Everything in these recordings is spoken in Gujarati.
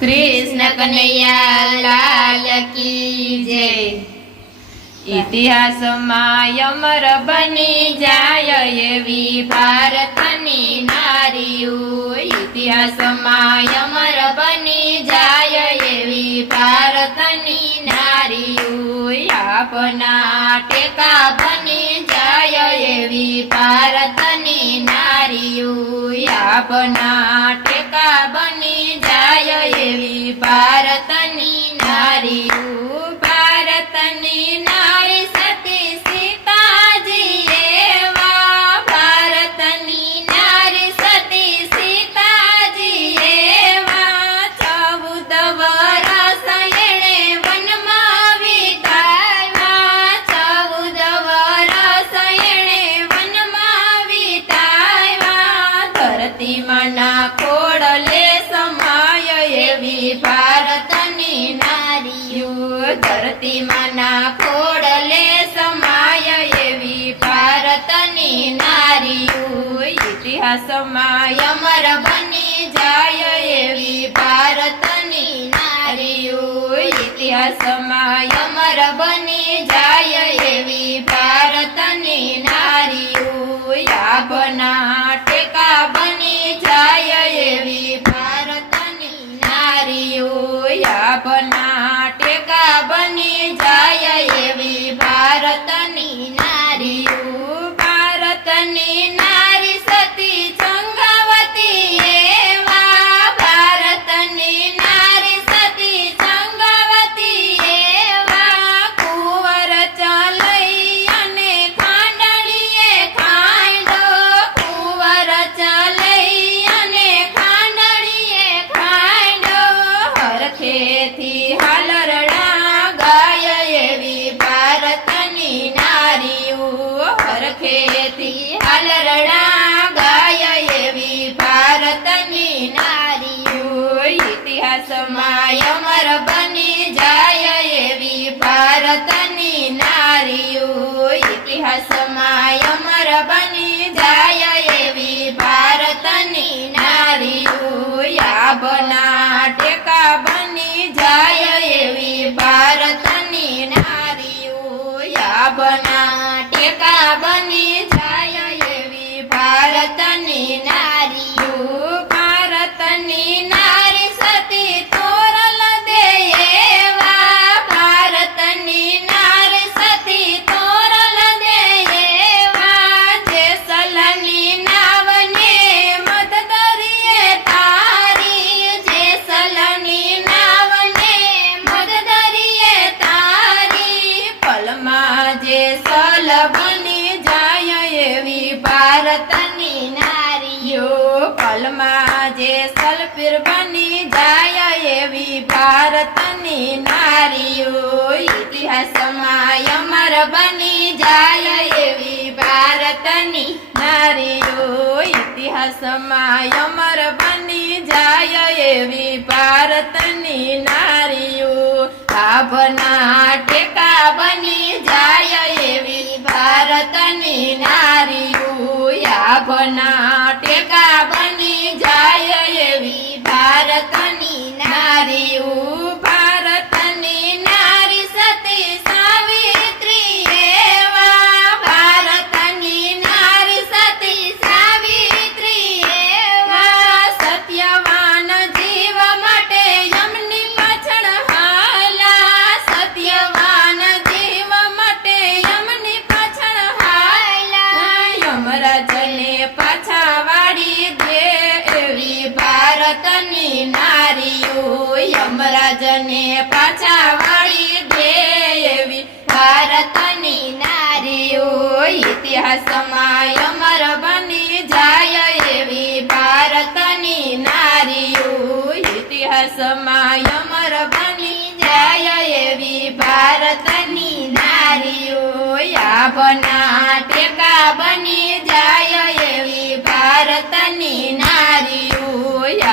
कृष्ण कन्हैया लाल की जय। इतिहास में अमर बनी जाय एवी भारतनी नारीओ। इतिहास में अमर बनी जाय एवी भारतनी नारीओ। अपना टेका बनी जाय एवी भारतनी नारीओ। अपना टेका बनी जाय एवी भारतनी नारीओ। भारतनी नारी सती सीताजी एवा। भारतनी नारी सती सीताजी एवा। 14 वर्ष एणे वનમાં વિતાવ્યા। 14 वर्ष एणे वનમાં વિતાવ્યા। ધરતી માના ખોડલે સમાય એવી ભારતની નારીઓ। ધરતી માના ખોડલે સમાય એવી ભારતની નારીઓ। ઇતિહાસમાં અમર બની જાય એવી ભારતની નારીઓ। ઇતિહાસમાં અમર બની જાય એવી ભારતની નારીઓ। આપના ટેકા બની જાય એવી ભારતની નારીઓ। આપના ટેકા બની જાય એવી ભારતની નારીઓ। ભારતની નારી સતી ચંગાવતી એવા। ભારતની નારી સતી ચંગાવતી એવા। કુંવર ચાલઈ અને ખાંડણીએ ખાંડો। કુંવર ચાલઈ અને ખાંડણીએ ખાંડો। હરખેથી હાલરડા ગાય એવી ભારતની નારીઓ। હરખેથી હાલરડા ગાય એવી ભારતની નારીઓ। ઇતિહાસમાં અમર બની જાય એવી ભારતની નારીઓ। ઇતિહાસમાં અમર બની જાય એવી ભારતની નારીઓ। આપના ટેકા બની જાય એવી ભારતની નારીઓ। આપના ટેકા બની જાય એવી ભારતની નારીઓ। ભારતની નારી સતી તોરલ દે એવા। ભારતની નારી સતી તોરલ દે એવા। જેસલની નાવને મદદરીએ તારી। જેસલની નાવને મદદરીએ તારી। પલમાં જેસલ બની જાય એવી ભારતની નારીઓ। પલમાં જેસલ પીર બની જાય એવી ભારતની નારીઓ। ઇતિહાસમાં અમર બની જાય એવી ભારતની નારીઓ। ઇતિહાસમાં અમર બની જાય એવી ભારતની નારીઓ। આપના ટેકા બની જાય એવી ભારતની નારીઓ। આપના ટેકા બની જાય એવી ભારતની નારીઓ। ભારતની નારી સતી સાવિત્રી એવા। ભારતની નારી સતી સાવિત્રી એવા। સત્યવાન જીવ માટે યમની પાછળ હાલા। સત્યવાન જીવ માટે યમની પાછળ હાલા। યમરાજને પાછા વાળી દે એવી ભારતની નારીઓ। યમરાજને પાછા વાળી દે એવી ભારતની નારીઓ। ઇતિહાસમાં અમર બની જાય એવી ભારતની નારીઓ। ઇતિહાસમાં અમર બની જાય એવી ભારતની નારીઓ। આપના ટેકા બની જાય એવી ભારતની નારીઓ।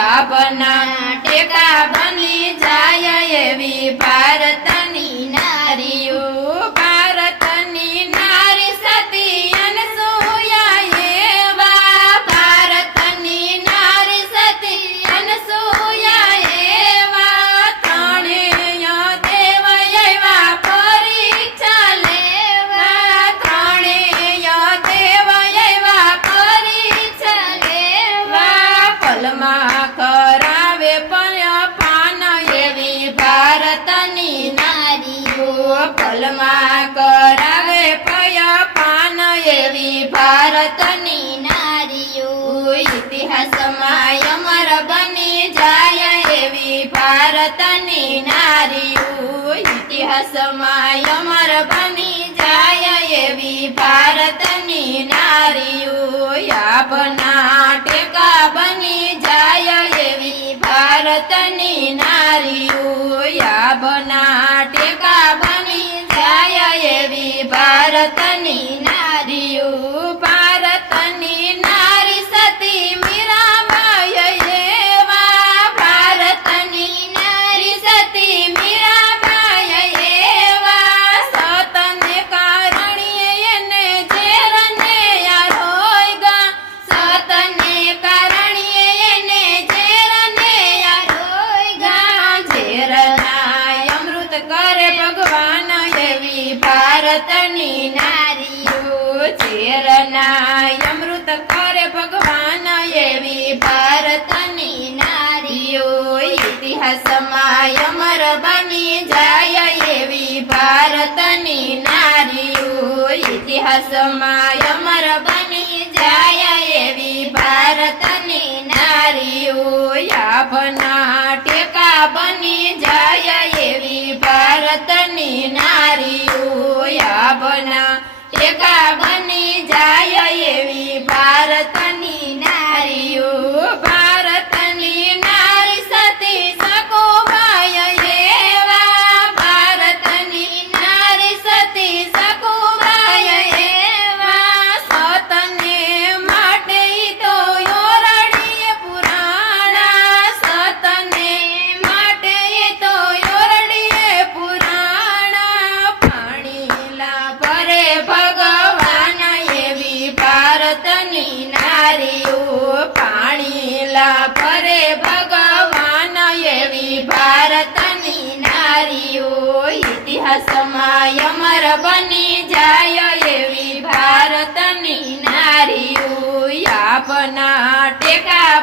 આપના ટેકા બની જાય એવી ભારતની નારીઓ। ભારતની નારી સતી અનસૂયા એવા। ભારતની નારી સતી અનસૂયા એવા। ભારતની નારીઓ ઇતિહાસમાં અમર બની જાય એવી ભારતની નારીઓ આપના ટેકા બની જાય એવી ભારતની નારીઓ આપના ટેકા બની જાય એવી ભારતની નારીઓ ભારતની નારી સતી મીરાબાઈ એવા ભારતની નારી સતી મીરાબાઈ એવા સતને કારણીએ એને ઝેરને આરોગ્યા સતને કારણીએ એને ઝેરને આરોગ્યા ઝેરના અમૃત કરે ભગવાન એવી ભારતની નારીઓ ઝેરના અમૃત કરે ભગવાન એવી ભારતની નારીઓ ઇતિહાસમાં અમર બની જાય એવી ભારતની નારીઓ ઇતિહાસમાં અમર બની જાય એવી ભારતની નારીઓ આપના ટેકા બની જાય એવી ભારતની નારીઓ આપના ટેકા બની જાય એવી ભારતની નારીઓ ભારતની નારી સતી સકુબાઈ એવા ભારતની નારી સતી સકુબાઈ એવા સતને માટે તો યોરડીએ પુરાણા સતને માટે તો યોરડીએ પુરાણા પાણીલા પરે ભગવાન એવી ભારતની નારીઓ પાણીલા પરે ભગવાન એવી ભારતની નારીઓ ઇતિહાસમાં અમર બની જાય એવી ભારતની નારીઓ આપના ટેકા